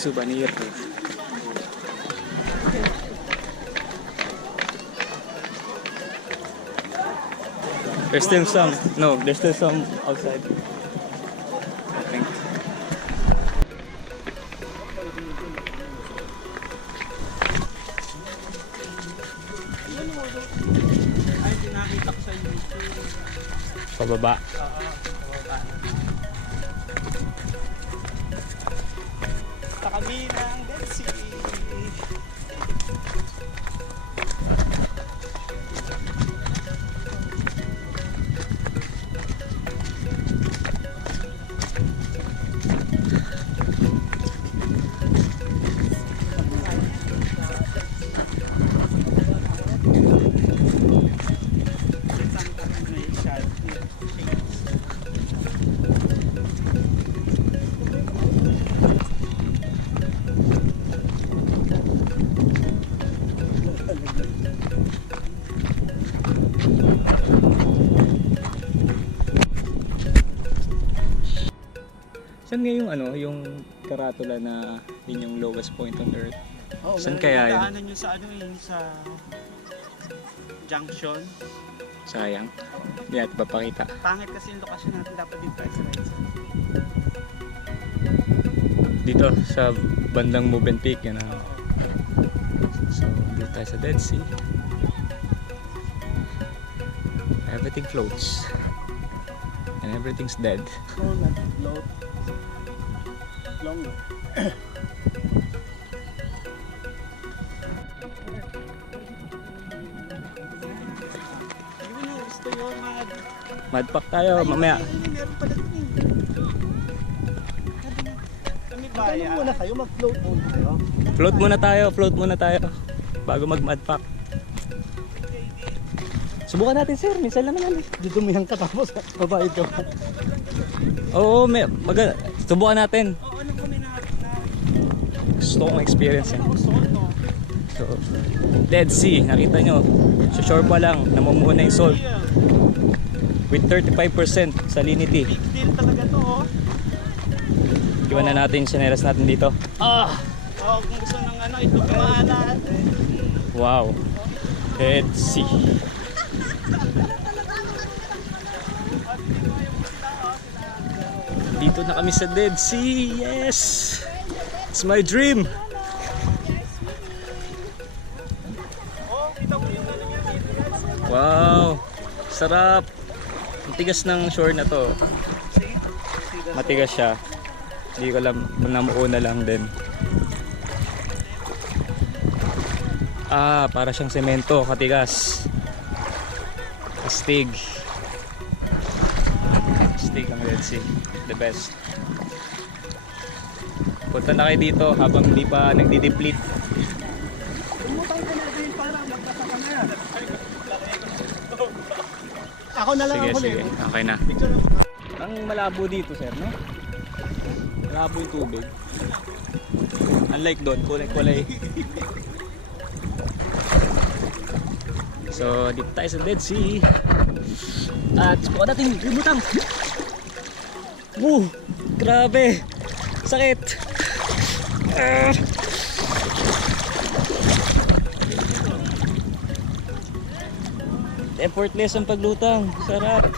souvenir. There's still some. No, there's still some outside. I think. Ay, pinakita ko sa YouTube. Pababa. Sa kabilang Dead Sea. Saan nga yung ano, yung karatula na yun yung lowest point on Earth? Oh, Saan kaya yun? Daanan nyo sa ano yun, sa junction. Sayang. Hindi natin papakita. Pangit kasi yung lokasyon natin, dapat dito tayo sa right side. Dito sa bandang Movenpick yan. So, dito tayo sa Dead Sea. Everything floats. And everything's dead. No, not float. Long. Hindi mo gusto yun, Mad. Madpack tayo mamaya. Meron pala ito eh. Kami baya. Ano muna kayo? Mag-float muna kayo? Float muna tayo. Bago mag-madpack. Subukan natin sir, minsan lang naman. Dudumihan ka tapos babayad ka pa. Oo, subukan natin. Oo, ano kami na Gusto kong experience yan. gusto ko to. So, Dead Sea, nakita nyo. Sa shore pa lang, namumuuna yung salt. With 35% salinity. Big deal talaga to, oh. Iwan na natin yung sinelas natin dito. Oh, kung gusto ng ano, ito kumaalat. Wow. Dead Sea. Dito na kami sa Dead Sea. Yes! It's my dream. Oh, kita mo yung ano niya dito. Wow. Sarap. Ang tigas ng shore na to. Matigas siya. Hindi ko alam, namuuna lang din. Para siyang semento, katigas. Astig. Astig ang Dead Sea. The best. Punta na kayo dito habang hindi pa nagdi-deplete. Umutang ka na din para magkasaka na yan. Ako na lang Sige, ako sige. Okay na. Ang malabo dito, sir, no? Malabo yung tubig. Unlike doon, kulay-kulay. So, dito tayo sa Dead Sea. At subukan natin lumutang. Grabe! Sakit! Effortless ang paglutang. Sarap!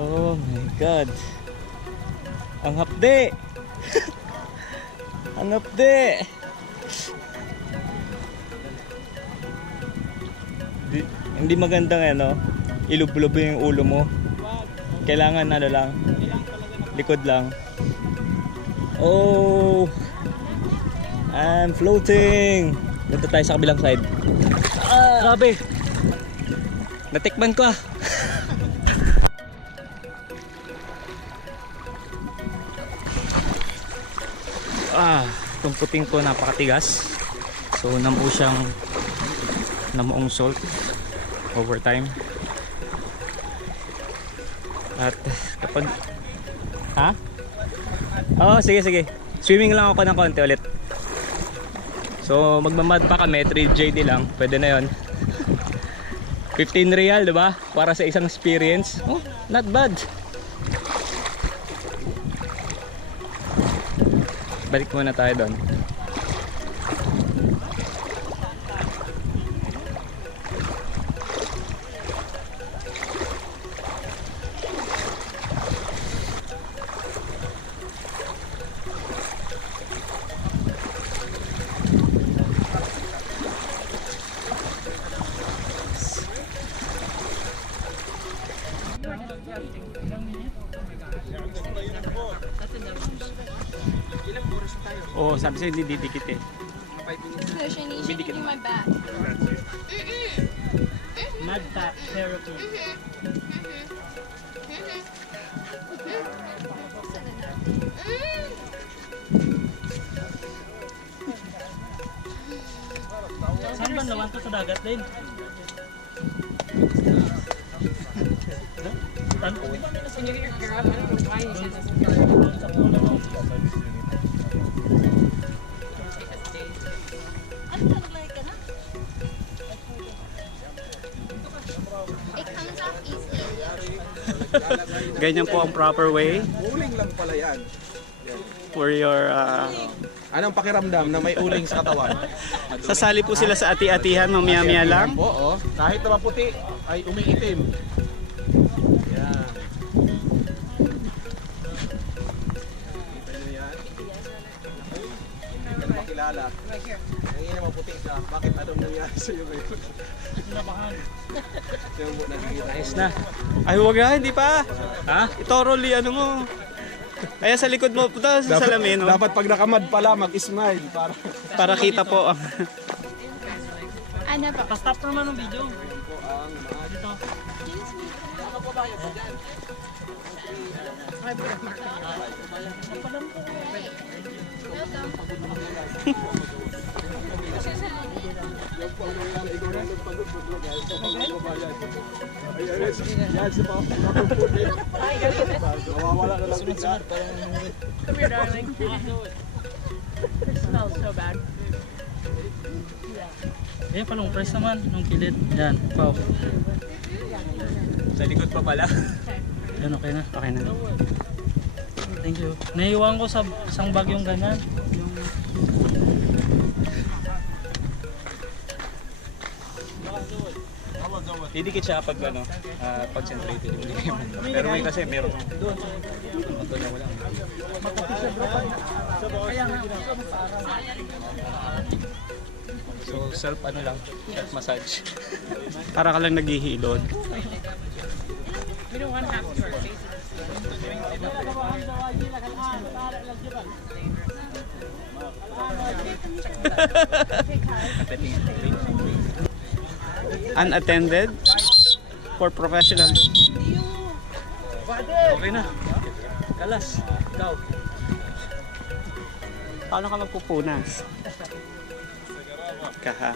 Oh my God! Ang hapde! Ang hapde! Hindi magandang ano, ilub-lub yung ulo mo. Kailangan ano lang, likod lang. Oh! I'm floating! Punta tayo sa kabilang side. Grabe! Natikman ko ah! Itong puting to napakatigas. So namuo siyang namuong salt over time. At kapag sige. Swimming lang ako ng konti ulit. So magmamad pa kami, 3JD lang. Pwede na yon. 15 real, di ba? Para sa isang experience. Oh, not bad. Balik muna tayo doon. Oo, sabi sa'yo hindi didikit eh. Lotion, you should do my back. Mud back therapy. Saan ba naman to sa dagat din? Tan? It comes off easily. Ganyan po ang proper way Uling lang pala yan. for your... Anong pakiramdam na may uling sa katawan? sasali po sila sa ati-atihan, mamaya-maya lang. Oo. Kahit na maputi, ay umiitim. Yan. Kita nyo yan? Hindi ka na makilala. Ngayon na maputi ka. Bakit anong nangyari sa'yo ngayon? Yung mo nakikita. Ayos na. Ay, wag na, hindi pa. Ha? Itoroli, ano mo. Kaya sa likod mo, puta, sa salamin. Oh. Dapat pag nakamad pala, mag-smile. Para kita po. Ano ba? Pa-stop naman ng video. Dito. Nawawala na lang bigla. Come here, darling. It smells so bad. Ayan pa nung press naman, nung kilid. Yan, wow. Sa likod pa pala. Yan, okay na. Okay na. Thank you. Naiiwan ko sa isang bag yung ganyan. Didikit siya pag ano, concentrated yung game. Pero may kasi meron doon. Ito na wala. So self ano lang, self massage. Para ka lang naghihilod. Unattended for professionals. Okay na. Kalas, ikaw. Paano ka magpupunas? Kaha.